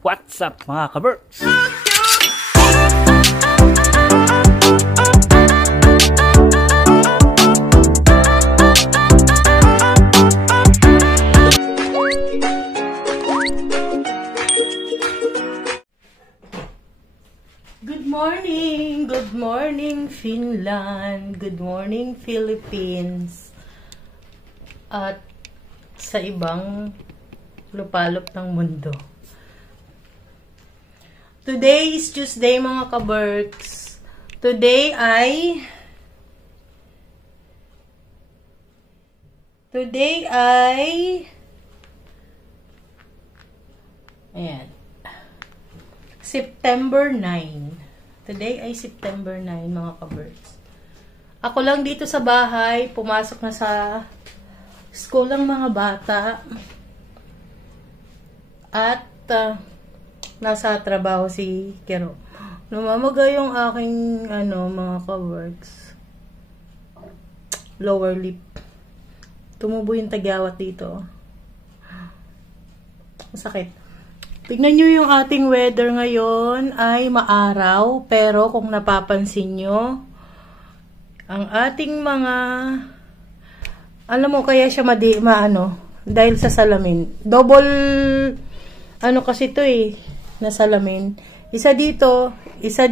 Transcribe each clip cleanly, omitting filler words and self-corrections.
What's up mga kaberks? Good morning Finland, good morning Philippines, at sa ibang lupalop ng mundo. Today is Tuesday mga kaberks. Today ay ayan, September 9. Today ay September 9 mga kaberks. Ako lang dito sa bahay, pumasok na sa school ng mga bata. At nasa trabaho si Kero. Namamaga yung aking mga kaberks. Lower lip. Tumubo yung tagyawat dito. Masakit. Tignan nyo yung ating weather ngayon ay maaraw, pero kung napapansin nyo, ang ating mga, alam mo, kaya siya dahil sa salamin. Double, kasi to na salamin. Isa dito sa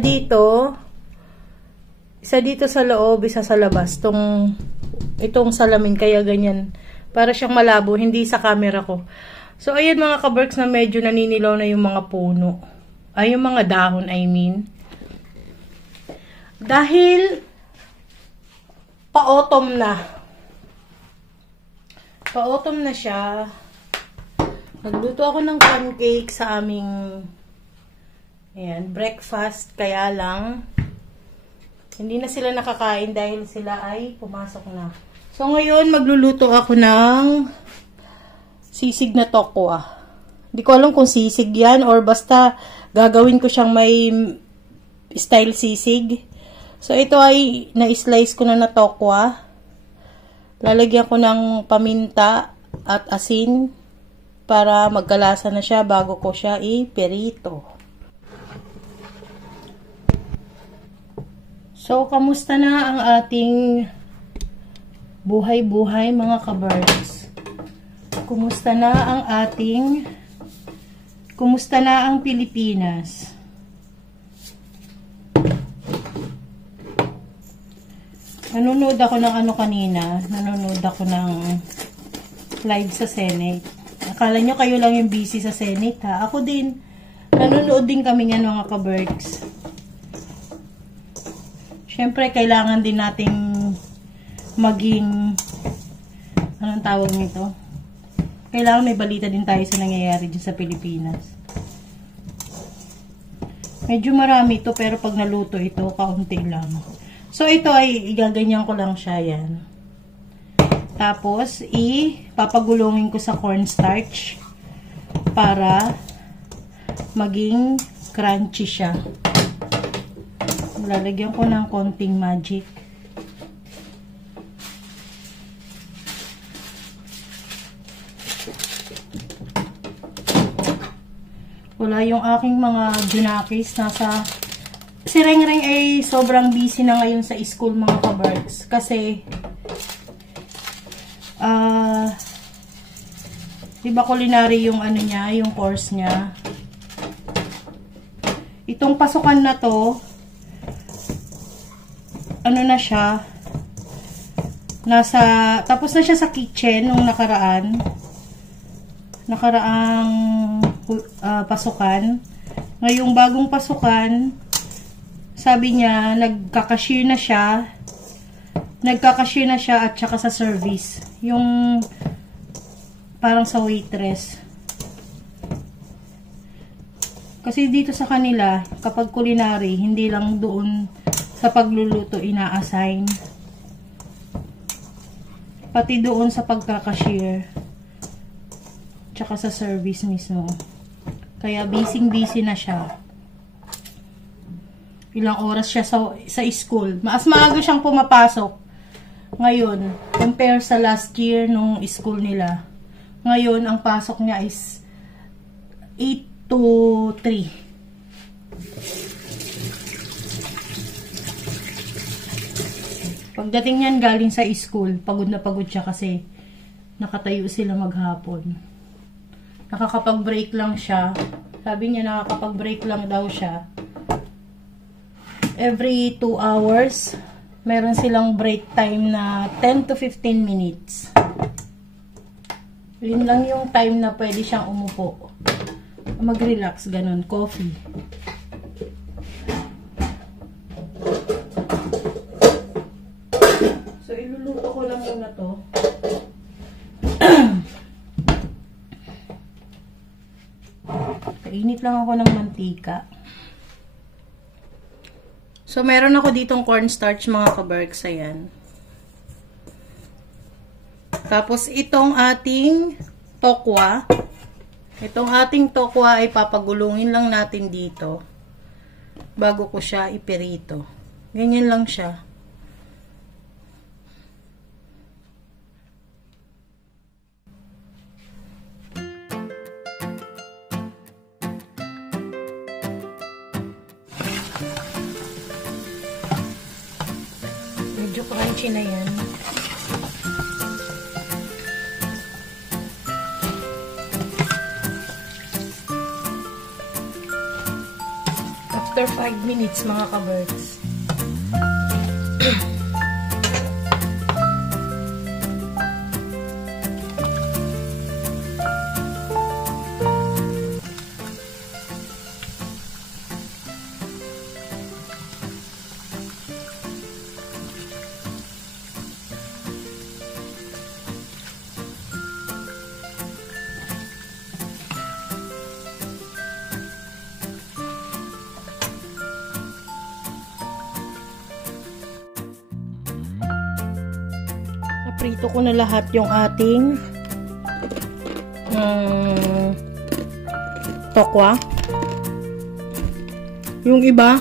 loob, isa sa labas. Itong salamin, kaya ganyan. Para siyang malabo, hindi sa camera ko. So, ayan mga kaberks na medyo naninilaw na yung mga puno. Ay, yung mga dahon, I mean. Dahil, pa-autumn na. Pa-autumn na siya. Nagluto ako ng pancake sa aming breakfast. Kaya lang, hindi na sila nakakain dahil sila ay pumasok na. So, ngayon, magluluto ako ng sisig na tokwa. Hindi ko alam kung sisig yan or basta gagawin ko siyang may style sisig. So, ito ay na-slice ko na tokwa. Lalagyan ko ng paminta at asin para magkalasa na siya bago ko siya iperito. So, kamusta na ang ating buhay-buhay mga kaberks? Kumusta na ang Pilipinas? Nanonood ako ng kanina. Nanonood ako ng live sa Senate. Akala nyo kayo lang yung busy sa Senate, ha? Ako din. Nanonood din kami niyan mga kaberks. Siyempre, kailangan din nating maging, anong tawag nito? Kailangan may balita din tayo sa nangyayari dyan sa Pilipinas. Medyo marami ito, pero pag naluto ito, kaunti lang. So, ito ay igaganyan ko lang siya yan. Tapos, papagulungin ko sa cornstarch para maging crunchy siya. Lalagyan ko ng konting magic. Wala yung aking mga junakis. Si Rengreng ay sobrang busy na ngayon sa school mga kaberks. Kasi, diba culinary yung yung course niya. Itong pasukan na to, na siya, tapos na siya sa kitchen nung nakaraang pasukan. Ngayong bagong pasukan, sabi niya, nagka-cashier na siya at saka sa service. Yung parang sa waitress. Kasi dito sa kanila, kapag culinary, hindi lang doon sa pagluluto ina-assign. Pati doon sa pagka-cashier. Tsaka sa service mismo. Kaya busy na siya. Ilang oras siya sa school. Mas maaga siyang pumapasok. Ngayon, compare sa last year nung school nila. Ngayon, ang pasok niya is to 3. Pagdating niyan galing sa school, pagod na pagod siya kasi nakatayo sila maghapon. Nakakapag-break lang siya. Sabi niya nakakapag-break lang daw siya. Every 2 hours, meron silang break time na 10 to 15 minutes. Yun lang yung time na pwede siyang umupo. Mag-relax, ganun. Coffee. So, iluluto ko lang muna to. Kainit lang ako ng mantika. So, meron ako ditong cornstarch, mga kaberks. Ayan. Tapos, itong ating tokwa. Itong ating tokwa ay papagulungin lang natin dito bago ko siya ipirito. Ganyan lang siya. Medyo crunchy na yan. After 5 minutes, mga ka-birds. Prito ko na lahat yung ating tokwa. Yung iba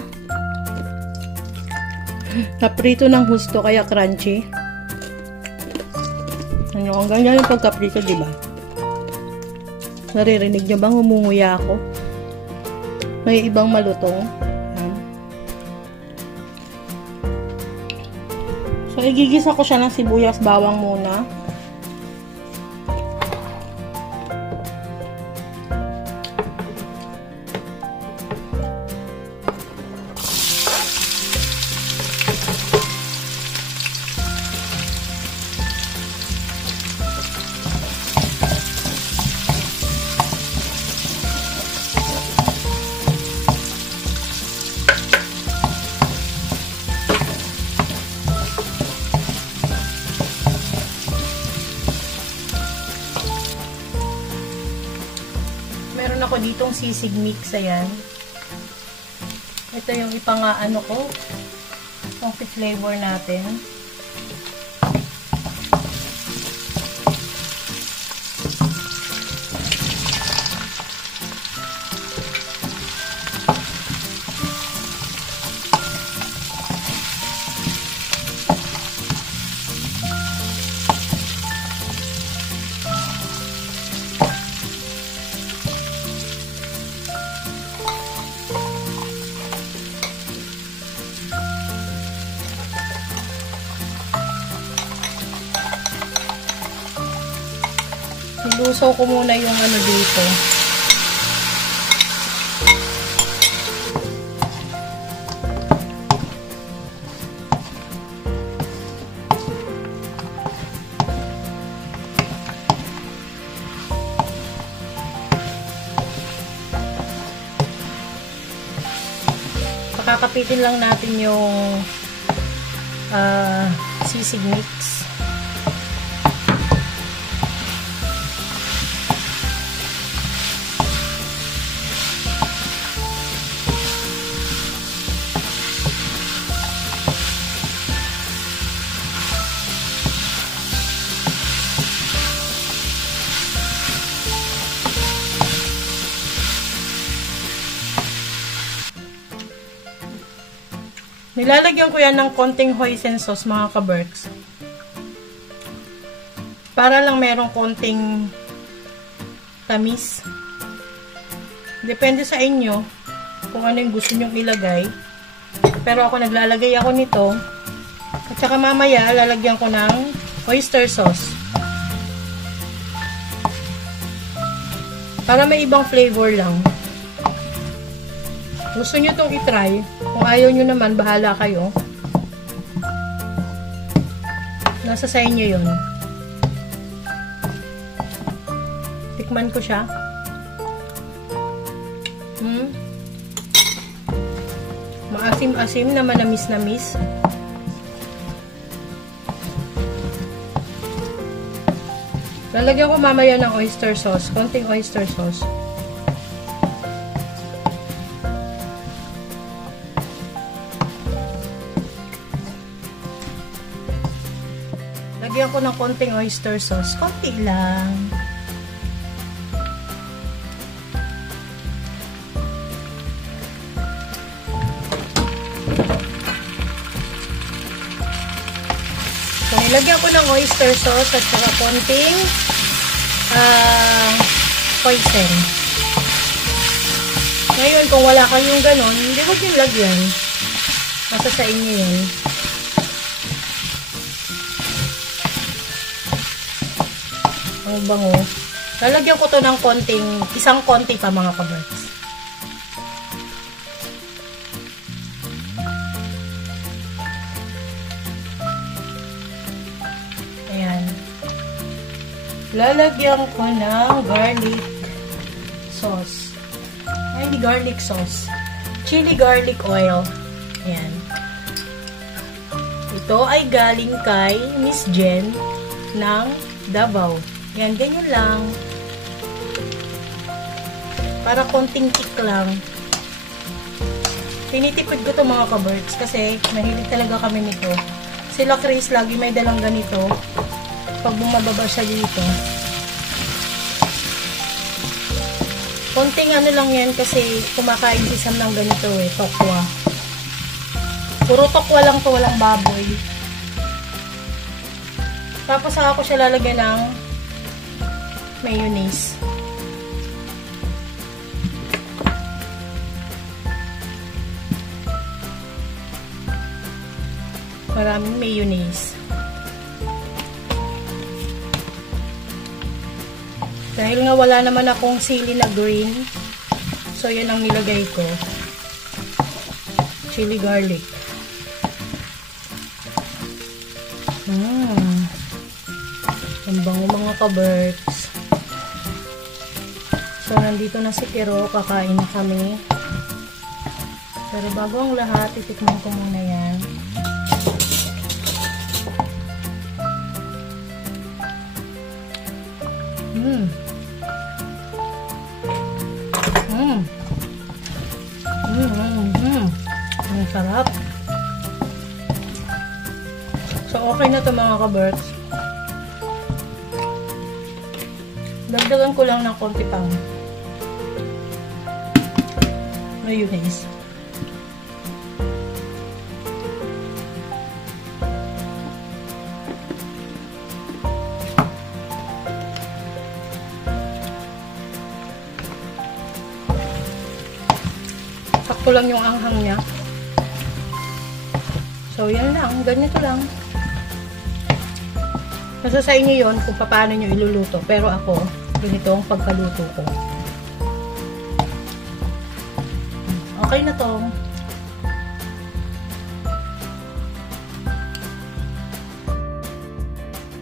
naprito ng husto kaya crunchy. Ano, ang ganyan yung pagkaprito, di ba? Naririnig niyo bang umunguya ako? May ibang malutong. So, igigisa ko siya ng sibuyas bawang muna. Meron ako ditong sisig mix, ayan. Ito yung ipang-ano ko. Itong flavor natin. Ilusaw ko muna yung ano dito. Pakakapitin lang natin yung sisig mix. Nilalagyan ko yan ng konting hoisin sauce, mga ka-berks. Para lang merong konting tamis. Depende sa inyo kung ano yung gusto nyong ilagay. Pero ako naglalagay ako nito. At saka mamaya, lalagyan ko ng oyster sauce. Para may ibang flavor lang. Gusto nyo itong itry. Kung ayaw nyo naman, bahala kayo. Nasa sa inyo yun. Tikman ko siya. Maasim-asim na manamis-namis. Lalagyan ko mamaya ng oyster sauce. Konting oyster sauce. Lagyan ko ng konting oyster sauce. Konti lang. So, nilagyan ko ng oyster sauce at saka konting hoisin. Ngayon, kung wala kayong ganon, hindi ko yung lagyan. Nasa sa inyo yun. Ang bango. Lalagyan ko to ng isang konti pa mga kaberks. Ayan. Lalagyan ko ng garlic sauce. Ay, hindi garlic sauce. Chili garlic oil. Ayan. Ito ay galing kay Miss Jen ng Davao. Yan, ganyan lang. Para konting kick lang. Tinitipid ko to mga kaberks kasi mahilig talaga kami nito. Sila Chris lagi may dalang ganito pag bumababa siya dito. Konting ano lang yan kasi kumakain si Sam ng ganito tokwa. Puro tokwa lang to, walang baboy. Tapos saka ko siya lalagyan ng mayonnaise. Maraming mayonnaise. Dahil nga wala naman akong sili na green, so yan ang nilagay ko. Chili garlic. Ang bango mga kaberks. So, nandito na si Kiro. Kakain na kami. Pero bago ang lahat, titikman ko muna yan. Ang sarap. So, okay na to mga kaberks. Dagdagan ko lang ng konti pang mayonnaise. Sakto lang yung anghang niya. So, yan lang. Ganito lang. Nasa sa inyo yun kung paano nyo iluluto. Pero ako, ganito ang pagkaluto ko. Okay na to.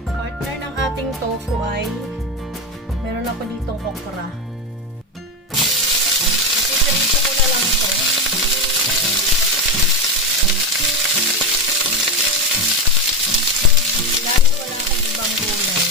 Partner ng ating tofu ay meron ako ditong okra. Ipiprito ko na lang to. Dahil wala akong ibang gulay.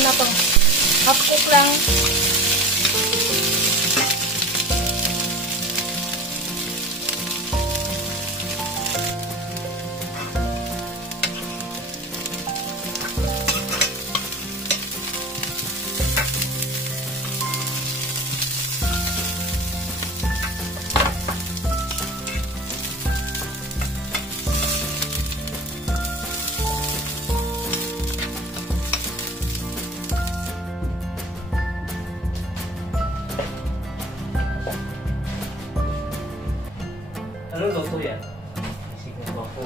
na pang half cook lang. Ano luto yan? Sige po po.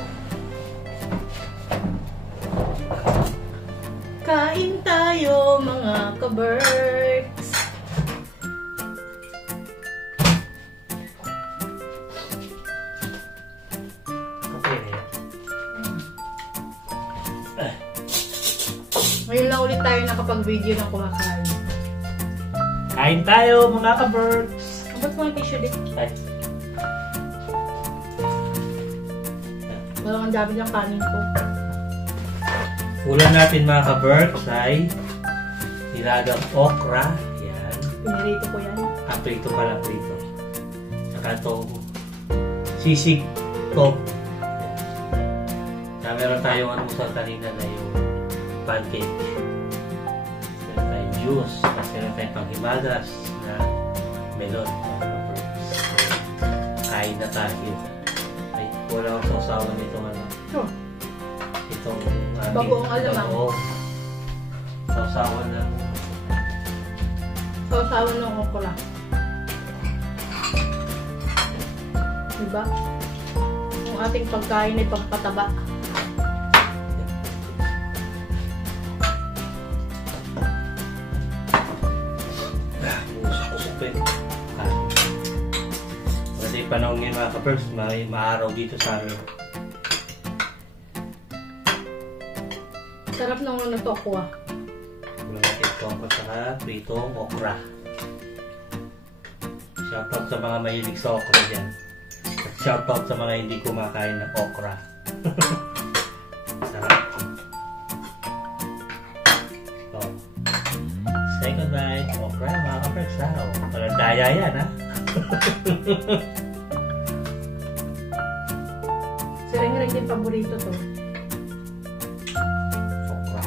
Kain tayo mga ka-Berks. Okay na yan. Ngayon lang ulit tayo nakapag-video ng kumakain. Kain tayo mga ka-Berks! Ba't mo yung tissue din? Ay. Walang ang dami ng kanin ko. Ulam natin mga ka-Berks ay nilagang okra. Yan. Pinirito ko yan. Prito pala, prito. Saka itong sisig ko. Na meron tayong almusal kanina na yung pancake. Meron tayong juice. Tapos meron tayong panghimagas na melon. Mga ka-Berks. Kain na tayo. Ay, wala akong sausawan nitong ano. Oh. Itong Bagoong alamang. bagoong sausawan na Sausawan ng okra. Diba? Ang ating pagkain ay pampataba. usok-usok pa kasi panahon ngayon mga ka-Berks, may maaraw dito sa amin. Sarap ng ano tokwa. Ulam natin tongkol saka pritong okra. Shoutout sa mga mahilig sa okra dyan. At shoutout sa mga hindi kumakain ng okra. Sarap. So, second bite, okra mga ka-Berks ha. Walang daya yan ha. Siring-ring din paborito to. Okra.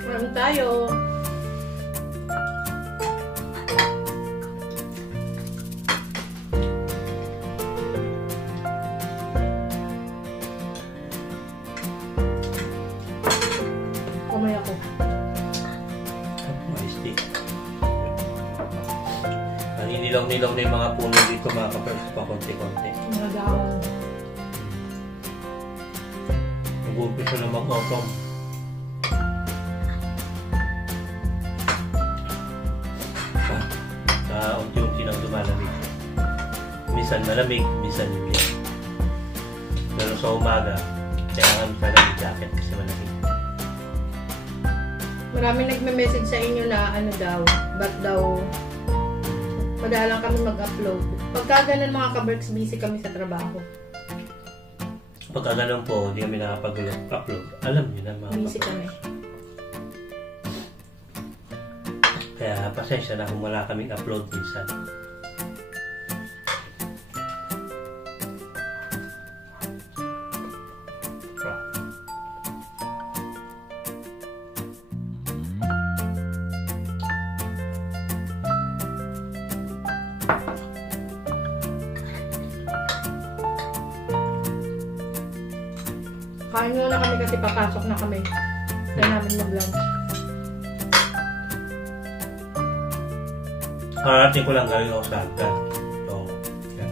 Marami tayo. Kamay ako. Maistik. Naninilaw-nilaw na yung mga puno dito mga ka-Berks pa konti-konti. Mga dahon. Nag-uumpisa na mag-autumn. Unti-unti nang lumalamig. Minsan malamig, minsan hindi. Pero sa umaga, kailangan pa ng jacket kasi malamig. Marami nagme-message sa inyo na ano daw, ba't daw madalang kami mag-upload. Pagka ganun mga ka-Berks, busy kami sa trabaho. Pagka ganun po, hindi kami nakapag-upload. Alam niyo na mga Busy kami. Kaya pasensya na kung wala kaming upload minsan. Kain muna kami kasi papasok na kami. Kaya namin mag-lunch. Karating ko lang galing ako sa agad. So,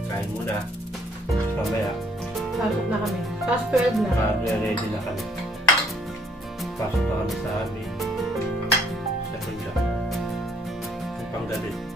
kain muna. Mamaya, Pasok na kami. Past 12 na. ready na kami. Pasok na kami sa amin. Sa punja. Ang panggalit.